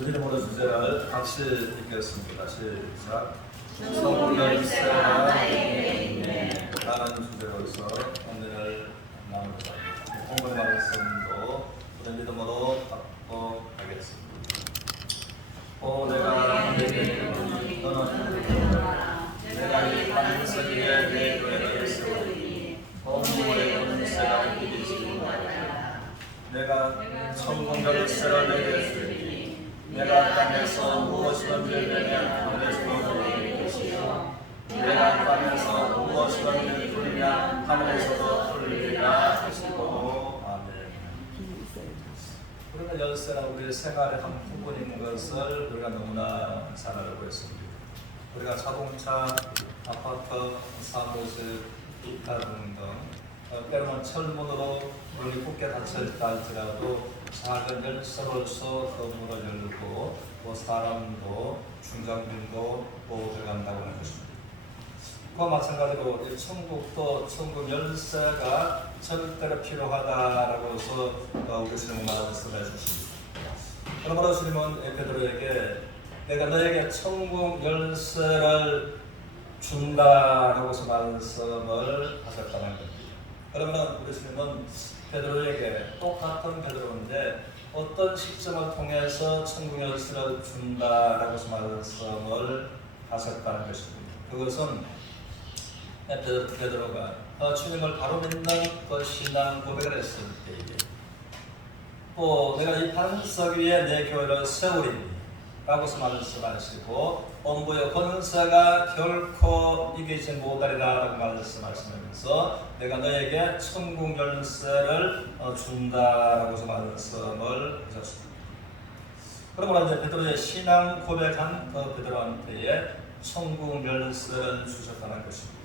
이름으로 주제를 같이 읽겠습니다. 시작. 성령 열쇠가 나에게 있네 라는 주제로서 오늘 나누고자 합니다. 본문 말씀도 우리 믿음으로 받고하겠습니다. 오 내가 내게 이르노니 너는 내가 이 반석 위에 내 교회를 세우리니 본문의 권세가 이기지 못하리라. 내가 천국 열쇠를 내게 주리니 내가 땅에서 무엇이든지 내면 하늘에서도 내게 주시오. 내가 땅에서 무엇이든지 풀면 하늘에서도 풀리리라 하시고. 아멘. 우리가 열쇠는 우리 생활의 한 부분인 것을 우리가 너무나 잘 알고 있습니다. 우리가 자동차, 아파트, 사무실, 기타 등등 때로는 철문으로 문이 굳게 닫혀있다 할지라도 작은 열쇠로서 건물을 열고 또 사람도 중장병도 들어간다고 하는 것입니다. 그와 마찬가지로 이 천국도 천국 열쇠가 절대로 필요하다라고 해서 우리 주님은 말씀해 주십니다. 그러므로 주님은 베드로에게 내가 너에게 천국 열쇠를 준다라고서 말씀을 하셨다는 겁니다. 그러면 우리 주님은 베드로에게 똑같은 베드로인데 어떤 시점을 통해서 천국 열쇠를 준다라고 말씀을 하셨다는 것입니다. 그것은 베드로가 주님을 바로 믿는 그 신앙 고백을 했을 때에 또 내가 이 반석 위에 내 교회를 세우리니 라고서 말씀하시고 엄부의 권세가 결코 이기지 못하리라 라고 말씀하시면서 내가 너에게 천국 열쇠를 준다라고 말씀을 하셨습니다. 그러므로 이제 베드로의 신앙 고백한 베드로한테 천국 열쇠를 주셨다는 것입니다.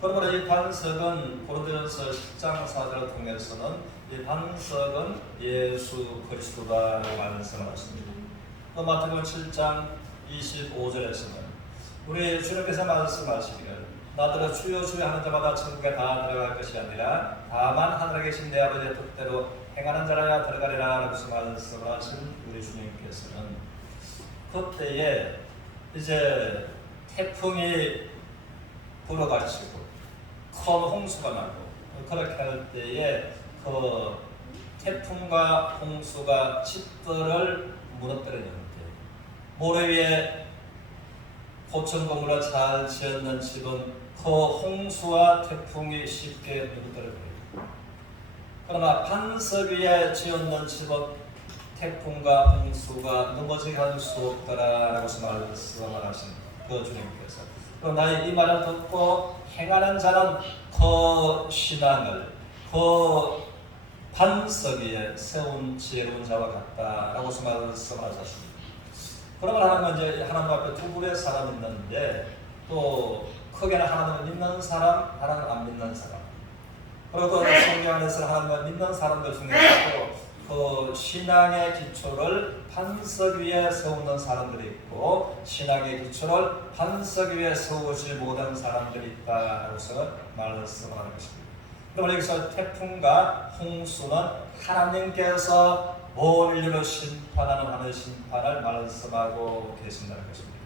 그러므로 이 반석은 고린도전서 10장 4절을 통해서는 이 반석은 예수 그리스도다라고 말씀하십니다. 또 마태복음 7장 25절에서는 우리 주님께서 말씀하시기를 나더러 주여 주여 하는 자마다 천국에 다 들어갈 것이 아니라 다만 하늘에 계신 내 아버지의 뜻대로 행하는 자라야 들어가리라 라고 말씀하신 우리 주님께서는 그때에 이제 태풍이 불어가지고 큰 홍수가 나고 그렇게 할 때에 그 태풍과 홍수가 집들을 무너뜨리는 모래 위에 고층 건물을 잘 지었는 집은 그 홍수와 태풍이 쉽게 무너뜨려버립니다. 그러나 반석 위에 지었는 집은 태풍과 홍수가 넘어지게 할 수 없다라고 말씀하신 그 주님께서 그러나 이 말을 듣고 행하는 자는 그 신앙을 그 반석 위에 세운 지혜로운 자와 같다라고 말씀하셨습니다. 그러면 하나님은 이제 하나님 앞에 두 부류의 사람이 있는데 또 크게는 하나님을 믿는 사람, 하나님을 안 믿는 사람. 그리고 또 성경 안에서 하나님을 믿는 사람들 중에서도 그 신앙의 기초를 반석 위에 세우는 사람들이 있고 신앙의 기초를 반석 위에 세우지 못한 사람들이 있다고 말씀하는 것입니다. 그러면 여기서 태풍과 홍수는 하나님께서 온 인류를 심판하는 하나님의 심판을 말씀하고 계신다는 것입니다.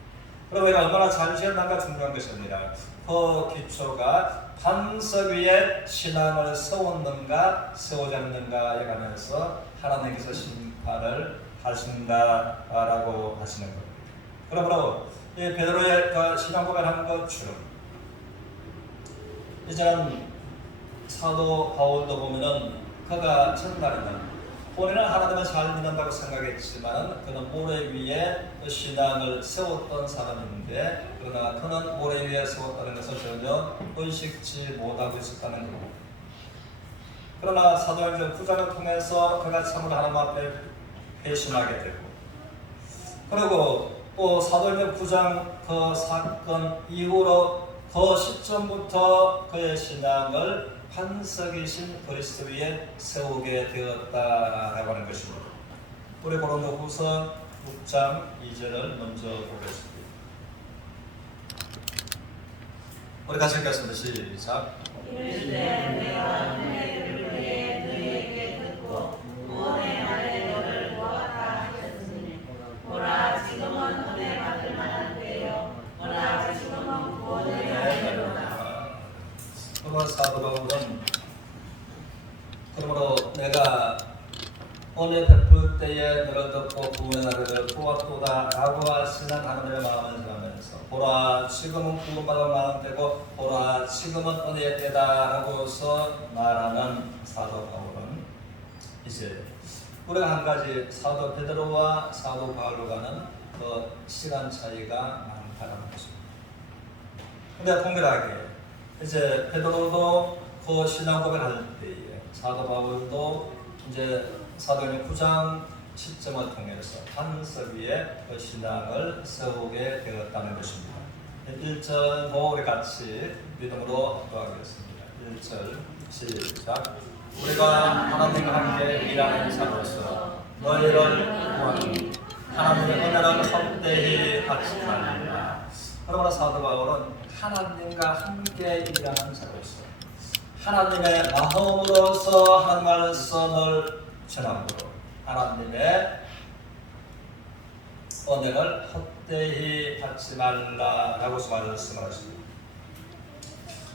그럼 우리가 얼마나 잘 지었는가 중요한 것이 아니라 그 기초가 반석 위에 신앙을 세웠는가 세우지 않는가에 관해서 하나님께서 심판을 하신다라고 하시는 겁니다. 그러므로 이 베드로의 그 신앙 고백한 것처럼 이제는 사도 바울도 보면은 그가 첫날에는 본인은 하나님을 잘 믿는다고 생각했지만 그는 모래 위에 신앙을 세웠던 사람인데 그러나 그는 모래 위에 세웠다는 것을 전혀 의식지 못하고 있었다는 겁니다. 그러나 사도행전 9장을 통해서 그가 참으로 하나님 앞에 회심하게 되고 그리고 또 사도행전 9장 그 사건 이후로 그 시점부터 그의 신앙을 반석이신 그리스도 위에 세우게 되었다라고 하는 것입니다. 우리 고린도후서 6장 2절을 먼저 보겠습니다. 우리 같이 읽겠습니다. 시작. 이르시되 내가 너희를 위해 너희에게 듣고 구원의 날에 너를 보았다 하셨으니 그러므로 사도 바울은 그러므로 내가 은혜 베풀 때에 너를 듣고 구원하려고 또다 라고 하시는 하나님의 마음을 전하면서 보라 지금은 구원받을 마음 되고 보라 지금은 은혜의 때다 라고서 말하는 사도 바울은 이제 우리가 한 가지 사도 베드로와 사도 바울과는 그 시간 차이가 많다는 것입니다. 근데 동일하게 이제 베드로도 그 신앙 고백할 때에 사도 바울도 이제 사도행전 9장 시점을 통해서 반석 위에 그 신앙을 세우게 되었다는 것입니다. 1절 우리 같이 믿음으로 합독하겠습니다. 1절 시작. 우리가 하나님과 함께 일하는 자로서 너희를 구하니 하나님의 은혜를 헛되이 받지 말라. 그러므로 사도 바울은 하나님과 함께 일하는 자로서 하나님의 마음으로서 하나님 말씀을 전함으로 하나님의 은혜를 헛되이 받지 말라라고 말씀하십니다.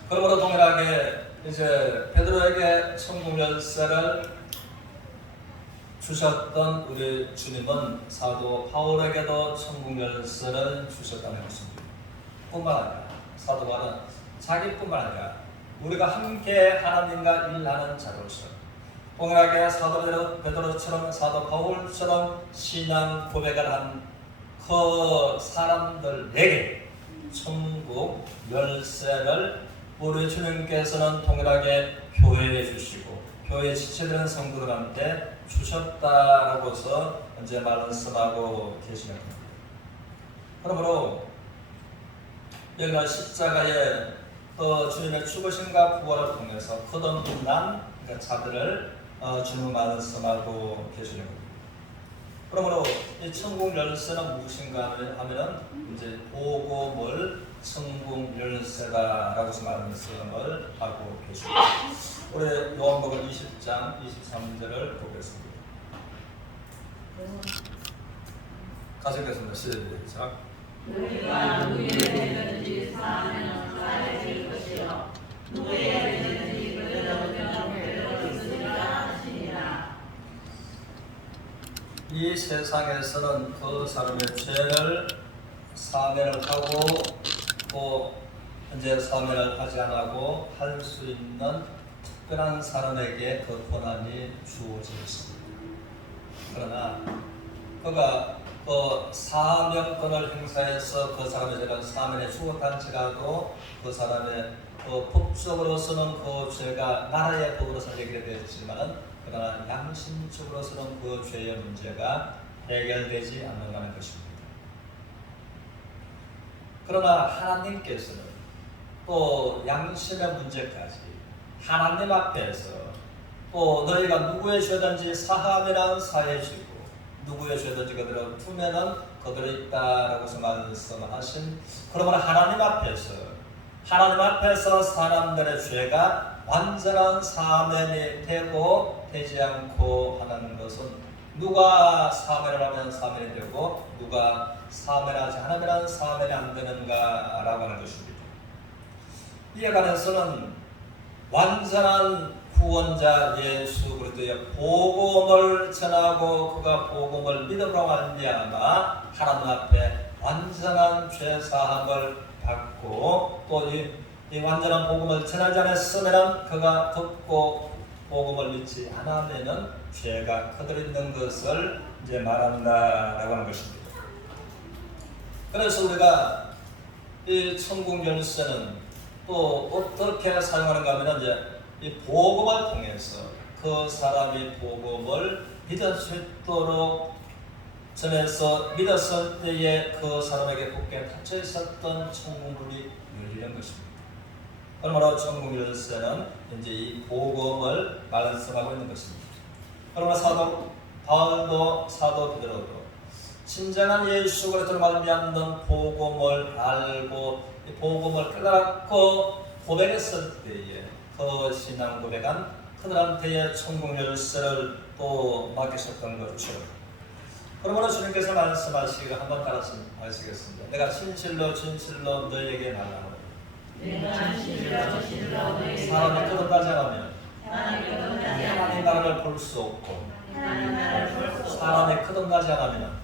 그러므로 동일하게 이제 베드로에게 천국 열쇠를 주셨던 우리 주님은 사도 바울에게도 천국 열쇠를 주셨다는 것입니다. 뿐만 아니라 사도 바울은 자기뿐만 아니라 우리가 함께 하나님과 일하는 자로서 동일하게 사도 베드로처럼 사도 바울처럼 신앙 고백을 한 그 사람들에게 천국 열쇠를 우리 주님께서는 동일하게 교회에 주시고 교회 지체되는 성도들한테 주셨다라고서 이제 말씀하고 계시는 겁니다. 그러므로 여기는 십자가에 또 주님의 죽으심과 부활을 통해서 거듭난 자들을 주님 말씀하고 계시는 겁니다. 그러므로 이 천국 열쇠는 무엇인가 하면은 이제 복음을 천국 열쇠다라고 말씀을 하고 계십니다. 우리 요한복음 20장 23절을 보겠습니다. 같이 읽겠습니다. 시작. 우리가 누구의 되든지 사하면 사해질 것이요 누구의 되든지 그대로 되는 것이라 하시니라. 이 세상에서는 그 사람의 죄를 사면을 하고 또 현재 사면을 하지 않고 할 수 있는 특별한 사람에게 그 권한이 주어져 있습니다. 그러나 그가 그 사명권을 행사해서 그 사람의 죄를 사면에 주었단지라도 그 사람의 그 법적으로서는 그 죄가 나라의 법으로서 해결되었지만 그러나 양심적으로서는 그 죄의 문제가 해결되지 않는다는 것입니다. 그러나 하나님께서는 또 양심의 문제까지 하나님 앞에서 또 너희가 누구의 죄든지 사하면 사해지고 누구의 죄든지 그들을 품에는 그들이 있다라고 말씀하신 그러므로 하나님 앞에서 사람들의 죄가 완전한 사면이 되고 되지 않고 하는 것은 누가 사면을 하면 사면이 되고 누가 사면하지 않으면 사면이 안 되는가라고 하는 것입니다. 이에 관해서는 완전한 구원자 예수 그리스도의 복음을 전하고 그가 복음을 믿음으로 말미암아 하나님 앞에 완전한 죄 사함을 받고 또 이 완전한 복음을 전하지 않았으면 그가 듣고 복음을 믿지 않으면 죄가 그들 있는 것을 이제 말한다라고 하는 것입니다. 그래서 우리가 이 천국 열쇠는 또 어떻게 사용하는가 하면 이제 이 복음을 통해서 그 사람이 복음을 믿을 수 있도록 전해서 믿었을 때에 그 사람에게 굳게 닫혀 있었던 천국문이 열리는 것입니다. 그러므로 천국 열쇠는 이제 이 복음을 말씀하고 있는 것입니다. 그러나 사도 바울도 사도 베드로도 진정한 예수 그리스도를 말미암는 복음을 알고 이 복음을 깨달았고 고백했을 때에 그 신앙 고백한 그들한테의 천국 열쇠를 또 맡기셨던 것처럼 그러므로 주님께서 말씀하시기를 한번 따라서 하시겠습니다. 내가 진실로 너희에게 말하노니 사람이 거듭나지 않으면 하나님 나라를 볼 수 없고, 사람이 거듭나지 않으면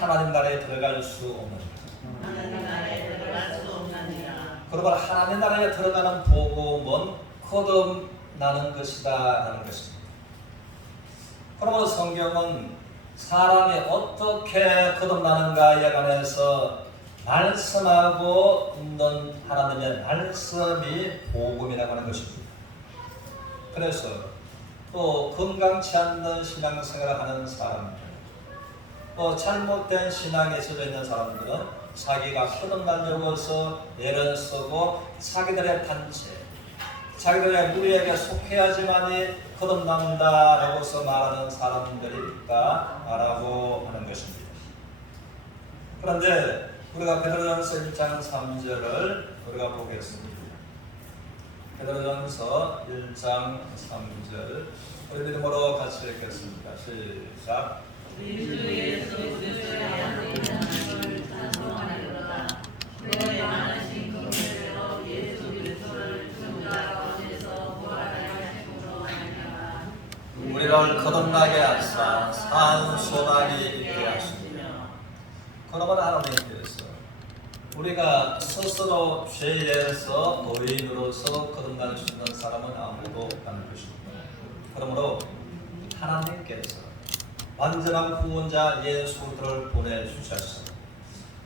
하나님 나라에 들어갈 수 없는. 그러므로 하나님 나라에 들어가는 복음은 거듭나는 것이다라는 것입니다. 그러므로 성경은 사람이 어떻게 거듭나는가에 관해서 말씀하고 있는 하나님의 말씀이 복음이라고 하는 것입니다. 그래서 또 건강치 않는 신앙생활을 하는 사람들, 또 잘못된 신앙에 젖어 있는 사람들은 자기가 거듭나려고 해서 애를 쓰고 자기들의 단체, 자기들의 무리에게 속해야지만이 거듭난다라고 해서 말하는 사람들이 있다라고 하는 것입니다. 그런데 우리가 베드로전서 1장 3절을 우리가 보겠습니다. 베드로전서 1장 3절 우리 믿음으로 같이 읽겠습니다. 시작. 우리를 거듭나게 하사 산 소망이 있게 하시며. 그러므로 하나님께서 우리가 스스로 죄에서 의인으로서 거듭날 수 있는 사람은 아무도 없다는 것입니다. 그러므로 하나님께서 완전한 구원자 예수 그리스도를 보내주셨습니다.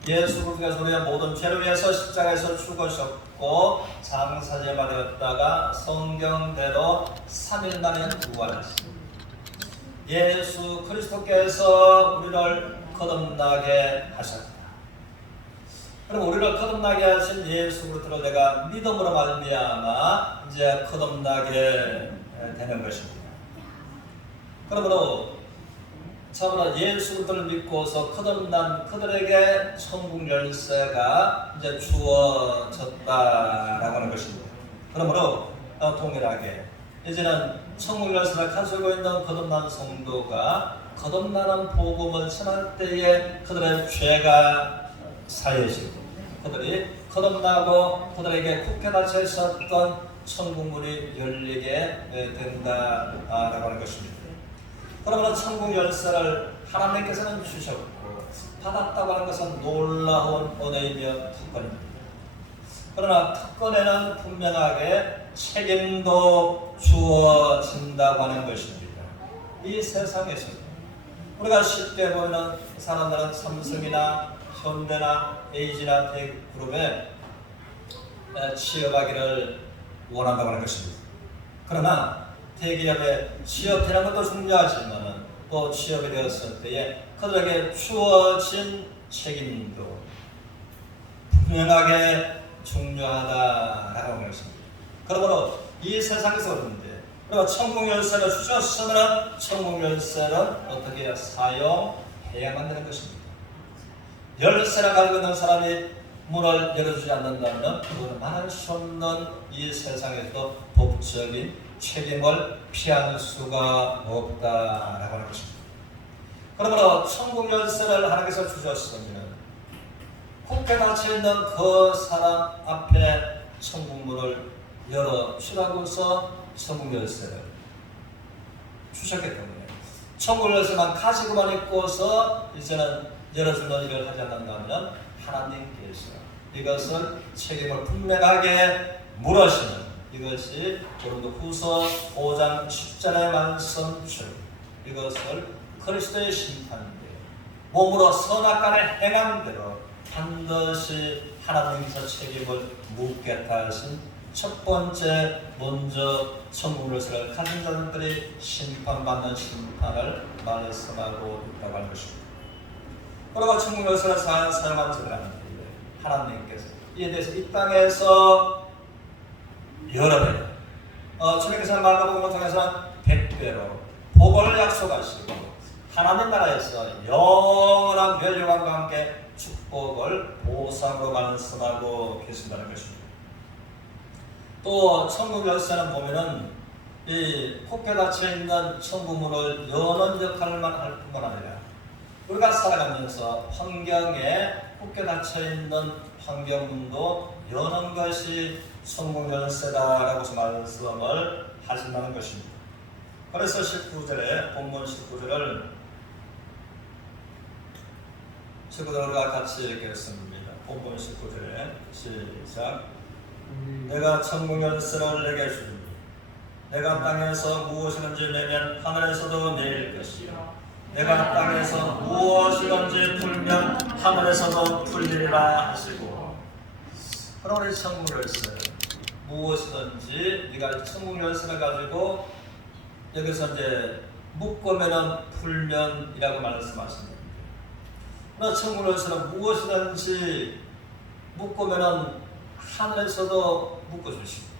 예수 그리스도께서 우리의 모든 죄를 위해서 십자가에서 죽으셨고 장사제가 되었다가 성경대로 3일 만에 부활하십니다. 예수 그리스도께서 우리를 거듭나게 하셨다. 그럼 우리를 거듭나게 하신 예수 그리스도를 내가 믿음으로 말미암아 이제 거듭나게 되는 것입니다. 그러므로 참으로 예수 그리스도를 믿고서 거듭난 그들에게 천국 열쇠가 이제 주어졌다라고 하는 것입니다. 그러므로 동일하게 이제는 천국 열쇠를 가지고 있는 거듭난 성도가 거듭나는 복음을 전할 때에 그들의 죄가 사해지고 그들이 거듭나고 그들에게 국회 닫혀 있었던 천국문이 열리게 된다라고 하는 것입니다. 그러므로 천국 열쇠를 하나님께서는 주셨고 받았다고 하는 것은 놀라운 은혜이며 특권입니다. 그러나 특권에는 분명하게 책임도 주어진다고 하는 것입니다. 이 세상에서 우리가 쉽게 보면 사람들은 삼성이나 현대나 에이지나 대그룹에 취업하기를 원한다고 하는 것입니다. 그러나 대기업에 취업이라는 것도 중요하지만 또 취업이 되었을 때에 그들에게 주어진 책임도 분명하게 중요하다라고 하는 것입니다. 그러므로 이 세상에서 그런데 우리가 천국 열쇠를 주셨으면 천국 열쇠를 어떻게 사용해야만 되는 것입니다. 열쇠를 가지고 있는 사람이 문을 열어주지 않는다면 그것은 말할 수 없는 이 세상에서 법적인 책임을 피할 수가 없다라고 하는 것입니다. 그러므로 천국 열쇠를 하나님께서 주셨으면 국회 닫혀 있는 그 사람 앞에 천국 문을 열어주라고서 천국 열쇠를 주셨기 때문에 천국 열쇠만 가지고만 있고서 이제는 열어주는 일을 하지 않는다면 하나님께서 이것을 책임을 분명하게 물으시는 이것이 고린도후서 5장 10절의 말씀처럼 이것을 그리스도의 심판대로 몸으로 선악간에 행한 대로 반드시 하나님께서 책임을 묻겠다 하신 첫 번째 먼저 천국 열쇠를 가진 자들이 심판받는 심판을 말씀하고 있다고 하는 것입니다. 그리고 천국 열쇠를 사용한 자들한테 하나님께서 이에 대해서 이 땅에서 여러 배 주님께서 마가복음을 통해서 100배로 복을 약속하시고 하나님 나라에서 영원한 멸류관과 함께 축복을 보상으로 말씀하고 계신다는 것입니다. 또 천국 열쇠는 보면은 이 국회 닫혀 있는 천국문을 여는 역할만 할 뿐만 아니라 우리가 살아가면서 환경에 굳게 닫혀있는 환경문도 여는 것이 천국 열쇠다라고 말씀을 하신다는 것입니다. 그래서 19절에 본문 19절을 친구들과 같이 읽겠습니다. 본문 19절에 시작. 내가 천국 열쇠를 내게 주리니 내가 땅에서 무엇이든지 내면 하늘에서도 내릴 것이요 내가 땅에서 무엇이든지 풀면 하늘에서도 풀리리라 하시고. 그럼 우리 천국 열쇠 무엇이든지 네가 천국 열쇠를 가지고 여기서 이제 묶으면 풀면이라고 말씀하십니다. 그러나 천국 열쇠는 무엇이든지 묶으면 하늘에서도 묶어주시고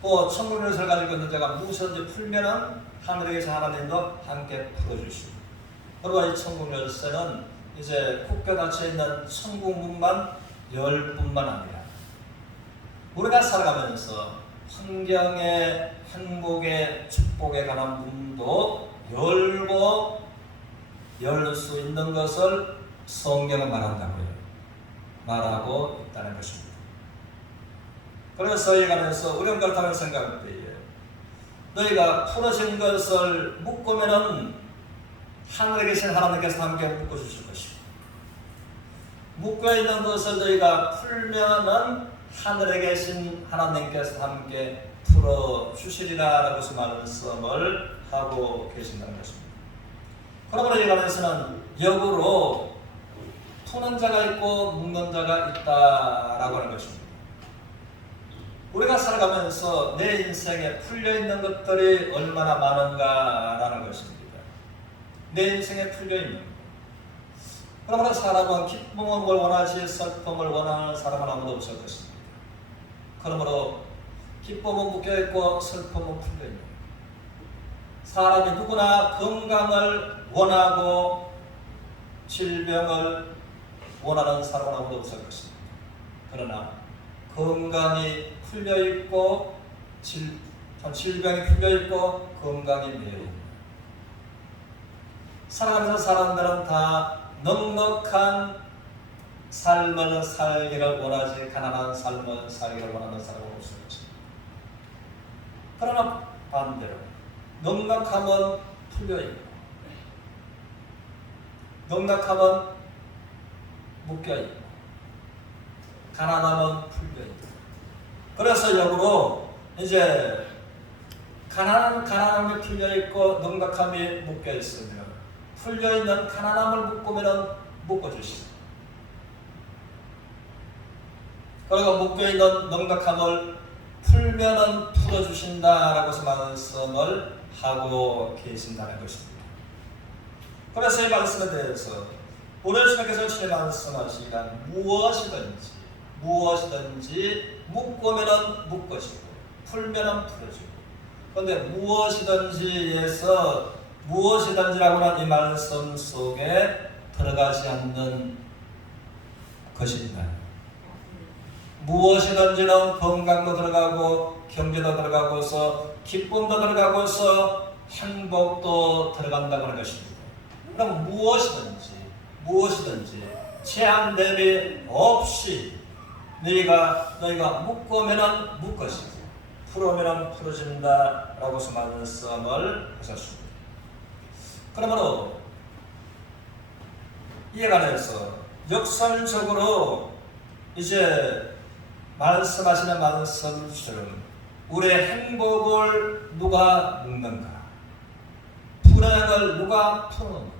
또 천국 열쇠를 가지고 있는 자가 무엇이든지 풀면은 하늘에서 하나님도 함께 풀어주시고. 그리고 이 천국 열쇠는 이제 굳게 닫혀있는 천국 문만 열 뿐만 아니라 우리가 살아가면서 환경의 행복의 축복에 관한 문도 열고 열 수 있는 것을 성경은 말하고 있다는 것입니다. 그래서 이 관해서 우리는 그렇다는 생각할 때에 너희가 풀어진 것을 묶으면은 하늘에 계신 하나님께서 함께 묶어주실 것이고 묶여있는 것을 너희가 풀면은 하늘에 계신 하나님께서 함께 풀어주시리라 라고 말씀을 하고 계신다는 것입니다. 그러므로 이 관해서는 역으로 푸는 자가 있고 묶는 자가 있다라고 하는 것입니다. 우리가 살아가면서 내 인생에 풀려있는 것들이 얼마나 많은가라는 것입니다. 내 인생에 풀려있는 것. 그러므로 사람은 기쁨을 원하지 슬픔을 원하는 사람은 아무도 없을 것입니다. 그러므로 기쁨은 묶여있고 슬픔은 풀려있는 것. 사람이 누구나 건강을 원하고 질병을 원하는 사람은 아무도 없을 것입니다. 그러나 건강이 풀려있고 질병이 풀려있고 건강이 매여있는 살아가면서 사람들은 다 넉넉한 삶을 살기를 원하지 가난한 삶을 살기를 원하는 사람은 없을 것입니다. 그러나 반대로 넉넉함은 풀려있고 넉넉함은 묶여있고 가난함은 풀려있고 그래서 역으로 이제 가난함이 풀려있고 넉넉함이 묶여있으면 풀려있는 가난함을 묶으면 묶어주시고 그리고 묶여있는 넉넉함을 풀면은 풀어주신다라고 말씀을 하고 계신다는 것입니다. 그래서 이 말씀에 대해서 오늘 주님께서 친히 말씀하시기가 무엇이든지 묶으면은 묶으시고 풀면은 풀어주고. 그런데 무엇이든지에서 무엇이든지라고 하는 이 말씀 속에 들어가지 않는 것이 있나요? 무엇이든지는 건강도 들어가고 경제도 들어가고서 기쁨도 들어가고서 행복도 들어간다고 하는 것입니다. 그럼 무엇이든지 제한 대비 없이 너희가 묶으면은 묶으시고 풀으면은 풀어진다라고 말씀을 하셨습니다. 그러므로 이에 관해서 역설적으로 이제 말씀하시는 말씀처럼 우리의 행복을 누가 묶는가? 불행을 누가 풀어놓는가?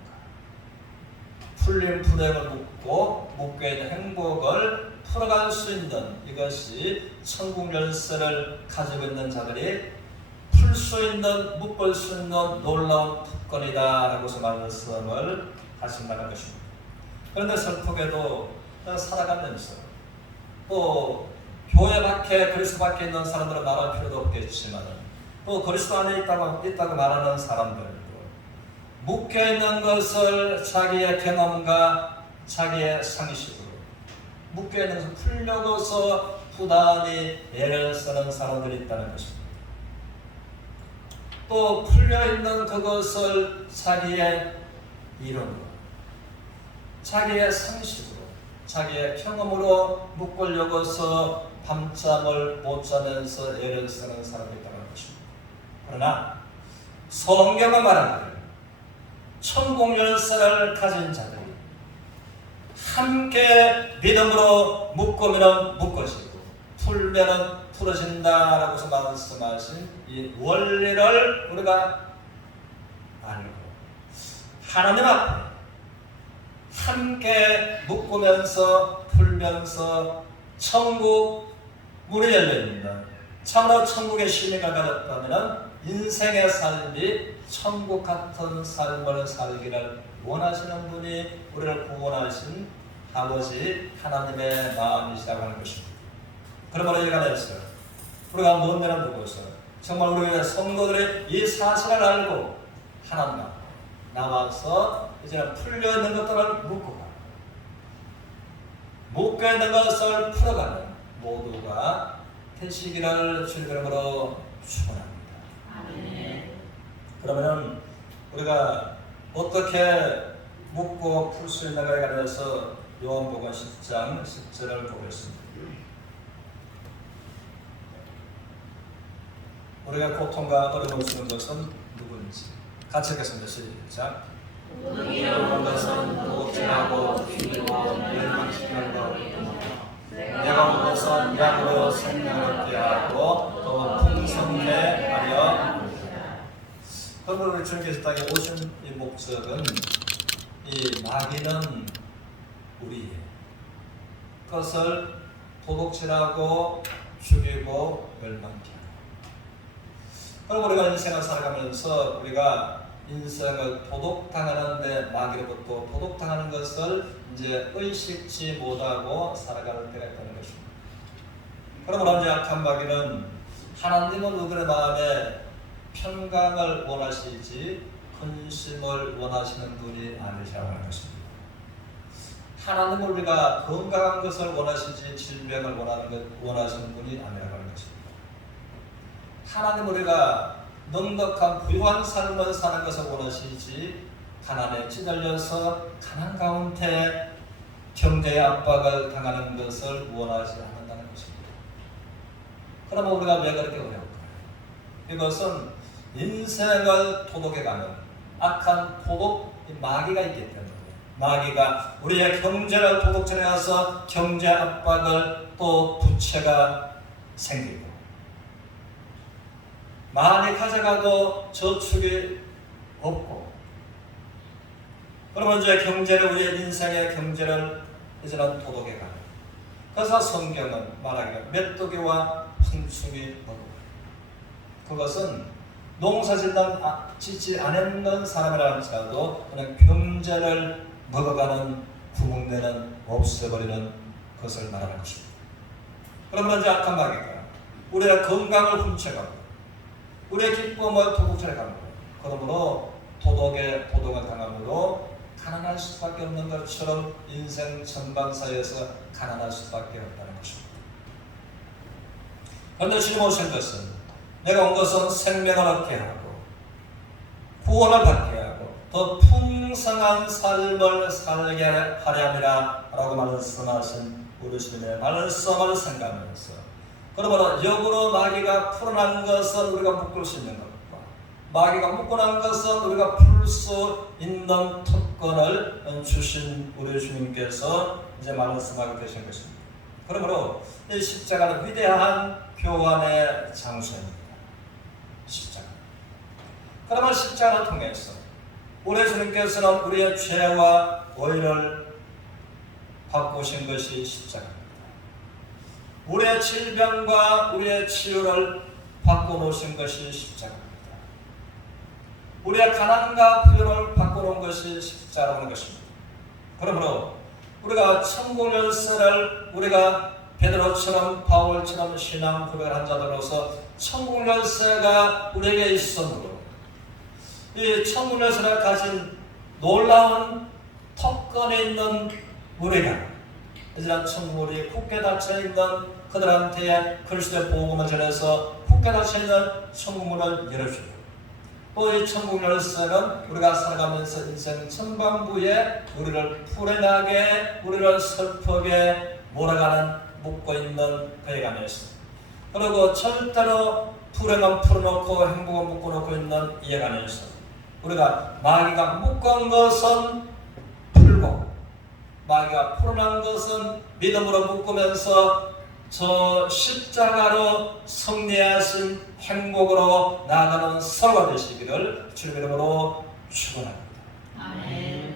풀린 불행을 묶고 묶여있는 행복을 풀어갈 수 있는 이것이 천국 열쇠를 가지고 있는 자들이 풀 수 있는 묶을 수 있는 놀라운 특권이다라고 말씀을 하신다는 것입니다. 그런데 슬프게도 살아가면서 또 교회 밖에 그리스도 밖에 있는 사람들은 말할 필요도 없겠지만 또 그리스도 안에 있다고 말하는 사람들도 묶여있는 것을 자기의 경험과 자기의 상식으로 묶여있는 것을 풀려고서 부단히 애를 쓰는 사람들이 있다는 것입니다. 또 풀려있는 그것을 자기의 이론으로 자기의 상식으로 자기의 평험으로 묶으려고서 밤잠을 못 자면서 애를 쓰는 사람이 있다는 것입니다. 그러나 성경은 말하기를 천국 열쇠를 가진 자들이 함께 믿음으로 묶으면 묶어지고 풀면 풀어진다라고 말씀하신 이 원리를 우리가 알고 하나님 앞에 함께 묶으면서 풀면서 천국 문이 열려있는 참으로 천국의 시민을 가졌다면 인생의 삶이 천국 같은 삶을 살기를 원하시는 분이 우리를 구원하신 아버지 하나님의 마음이시라고 하는 것입니다. 그러므로 이간에서 우리가 무엇이나 누구서 정말 우리의 성도들이 이 사실을 알고 하나님 앞에 나와서 이제는 풀려있는 것들을 묶고 묶여있는 것을 풀어가는 모두가 되시기를 주님으로 축원합니다. 그러면 우리가 어떻게 묶고 풀 수 있는가에 관해서 요한복음 10장 10절을 보겠습니다. 우리가 고통과 어려움을 주는 것은 누구인지 같이 읽겠습니다. 시작. 의로운 것은 도둑질하고 죽이고 멸망시키는 것이며 내가 온 것은 양으로 생명을 얻게 하고 또 풍성케 하려 함이라. 그러므로 우리 주님께서 땅에 오신 이 목적은 이 마귀는 우리의 것을 도둑질하고 죽이고 멸망케 하라. 그럼 우리가 인생을 살아가면서 우리가 인생을 도둑당하는데 마귀로부터 도둑당하는 것을 이제 의식지 못하고 살아가는 때가 있다는 것입니다. 그러므로 이제 악한 마귀는 하나님은 우리의 마음에 평강을 원하시지 근심을 원하시는 분이 아니시라고 하는 것입니다. 하나님은 우리가 건강한 것을 원하시지 질병을 원하시는 분이 아니라고 하는 것입니다. 하나님 우리가 넉넉한 부유한 삶을 사는 것을 원하시지 가난에 찌들려서 가난 가운데 경제의 압박을 당하는 것을 원하지 않는다는 것입니다. 그러면 우리가 왜 그렇게 어려울까요? 이것은 인생을 도둑해가는 악한 도둑 마귀가 있기 때문에 마귀가 우리의 경제를 도둑질해서 경제 압박을 또 부채가 생기고 많이 가져가도 저축이 없고 그러면 이제 경제를 우리의 인생의 경제를 이제는 도둑해가는 그래서 성경은 말하기를 메뚜기와 황충이 먹고 그것은 농사 짓지 않는 사람이라 할지라도 그냥 경제를 먹어가는 구멍되는 없애버리는 것을 말하는 것입니다. 그러면 이제 악한 마귀가 우리의 건강을 훔쳐가고 우리의 기쁨을 도둑질해가고 그러므로 도덕을 당함으로 가난할 수밖에 없는 것처럼 인생 전반사에서 가난할 수밖에 없다는 것입니다. 그런데 주님 오신 것은 내가 온 것은 생명을 얻게 하고 구원을 받게 하고 더 풍성한 삶을 살게 하려 함이라 라고 말씀하신 우리 주님의 말씀을 생각하면서 그러므로 역으로 마귀가 풀어난 것은 우리가 묶을 수 있는 것과 마귀가 묶어난 것은 우리가 풀 수 있는 특권을 주신 우리 주님께서 이제 말씀하고 계신 것입니다. 그러므로 이 십자가는 위대한 교환의 장소입니다. 십자가. 그러면 십자가를 통해서 우리 주님께서는 우리의 죄와 오해를 바꾸신 것이 십자가입니다. 우리의 질병과 우리의 치유를 바꿔놓으신 것이 십자가입니다. 우리의 가난과 부유를 바꿔놓은 것이 십자가라는 것입니다. 그러므로 우리가 천국 열쇠를 우리가 베드로처럼 바울처럼 신앙 고백을 한 자들로서 천국 열쇠가 우리에게 있으므로 이 천국 열쇠를 가진 놀라운 특권이 있는 우리가 이제는 천국이 굳게 닫혀있는 그들한테 그리스도의 복음을 전해서 굳게 닫혀있는 천국문을 열어주고 또 이 천국 열쇠는 우리가 살아가면서 인생 전반부에 우리를 불행하게, 우리를 슬프게 몰아가는 묶고 있는 그에 안에서, 그리고 절대로 불행은 풀어놓고 행복은 묶어놓고 있는 이에 관해서 우리가 마귀가 묶은 것은 풀고 마귀가 풀어난 것은 믿음으로 묶으면서 저 십자가로 승리하신 행복으로 나아가는 서로가 되시기를 주님의 이름으로 축원합니다. 아멘.